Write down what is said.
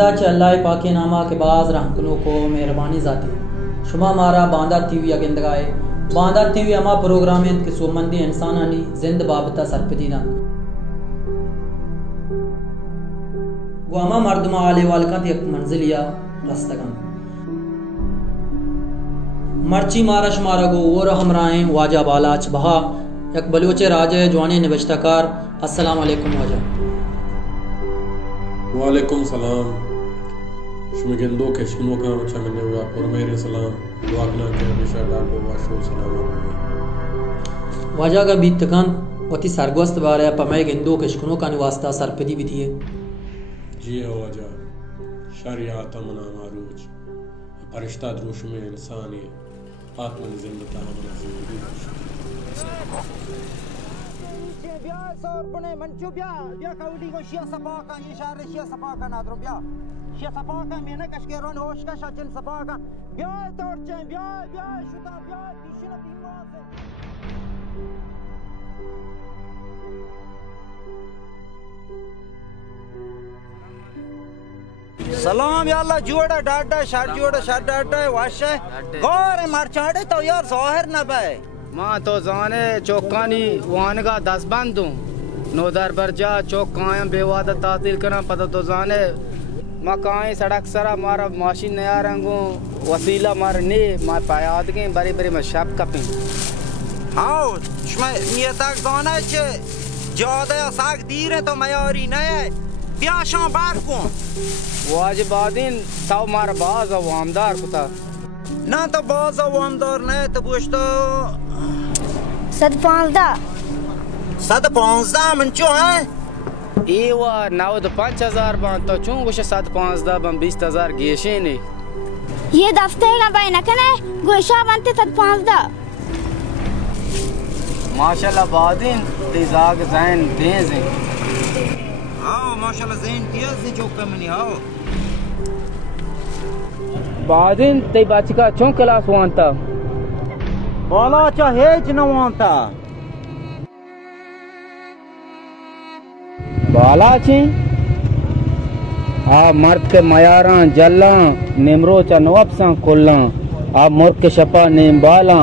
जिंदा च अल्लाह पाके नामा के बाज रहकनों को मेहरबानी जाती शुमा मारा बांदा थी अगंदगाए बांदा थी अमा प्रोग्राम के सोमंदी इंसानानी जिंद बाबता सरपदीना गुआमा मर्दमा आले वालका एक मंजिलिया रस्तगन मर्ची मारश मारा गो और हमराएं वाजा बालाच बहा एक बलोचे राजे जवानी निबश्तकार अस्सलाम वालेकुम वाजा वालेकुम सलाम शुमगंदो के शुनो का अच्छा मैंने हुआ और मेरे सलाम दुआना के हमेशा डालो वाशो सलाम वाजा का बीतकन वती सरगोस्त बारे पमे गंदो के शुनो का निवास्ता सरपदी भी दिए जी हो वाजा शरियत मना मारूज फरिश्ता द्रोश में इंसान है आत्मा जिंदता हमने जिंदगी बिया सौर बने मंचू बिया काउडी को शिया सपा का ये शहर शिया सपा का नादरो बिया शिया सपा का मैंने कशकेरोन होश का शाचन सपा का बिया तोड़ चे बिया शुदा बिया दिशना बीमा से सलाम या अल्लाह जोड़ा डाटा शर जोड़ा शर डाटा वाशे गौर मरचाड़े तो यार ज़ाहिर न बे माँ तो जाने चौकानी वान का 10 बंदूं नोदर पर जा चौक कायम बेवादा तातील करना पता तो जाने मकाई सड़क सरा मारा माशीन नया रंगों वसीला मारने मार पायाद के बड़ी बड़ी मशब कपी हाँ मैं ये तक जाना है चे ज़्यादा साग दीरे तो मयारी नहीं ब्याशां बार को वाजिबादीन ताऊ मार बाज और आमदार कुता ना तो बाज और आमदार नहीं तो पूछतो 715 मंचो है एवा 9-5,000 बन तो चूं गुश 715 बन 20,000 गेशे ने ये दफ्ते का भाई न कने गोशा बनते 715 माशाल्लाह बादीन तेजाग जैन तेज है हाँ माशाल्लाह जैन तेज है जो कमनी हाँ बादीन ते बचका चूं क्लास वांता बाला चाहे न वांता बाला छी आ मर्द के मयारा जल्ला निमरो चा नवब सा कोल्ला आ मुर्ग के शपा नेम बाला